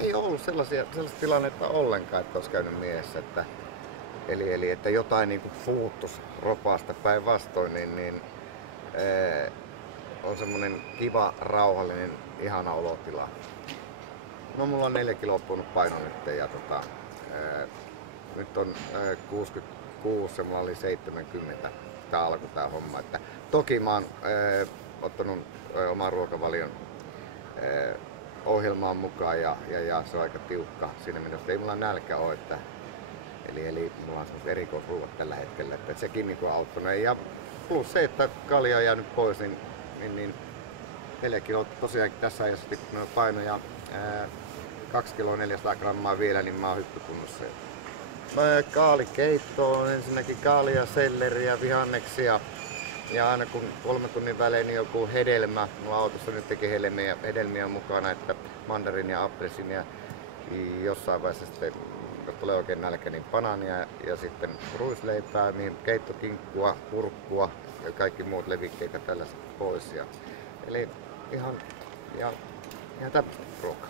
Ei ollut sellaista tilannetta ollenkaan, että olisi käynyt mielessä, että eli että jotain niin kuin puuttuisi ropaasta päinvastoin, niin on semmoinen kiva, rauhallinen, ihana olotila. No mulla on 4 kiloa uppunut paino nyt ja nyt on 66 ja mulla oli 70 tää alkoi tää homma. Että toki mä oon ottanut oman ruokavalion ohjelmaan mukaan ja se on aika tiukka siinä mielessä, ei mulla nälkä ole. Eli mulla on sellaiset erikoisruuat tällä hetkellä, että sekin niin kuin auttanut. Ja plus se, että kalja on jäänyt pois, niin 4 kiloa tosiaankin tässä ajassa tippunut paino ja 2 kiloa 400 grammaa vielä, niin mä oon hyppykunnossa. Kaalikeitto on ensinnäkin kaalia, selleriä, vihanneksia ja aina kun 3 tunnin välein niin joku hedelmä. Mulla autossa nyt teki hedelmiä mukana, että mandariinia ja appelsiinia. Jossain vaiheessa sitten, kun tulee oikein nälkä, niin banaania ja sitten ruisleipää, niin keittokinkkua, kurkkua ja kaikki muut levikkeitä tällaiset pois. Eli ihan tämmöistä ruokaa.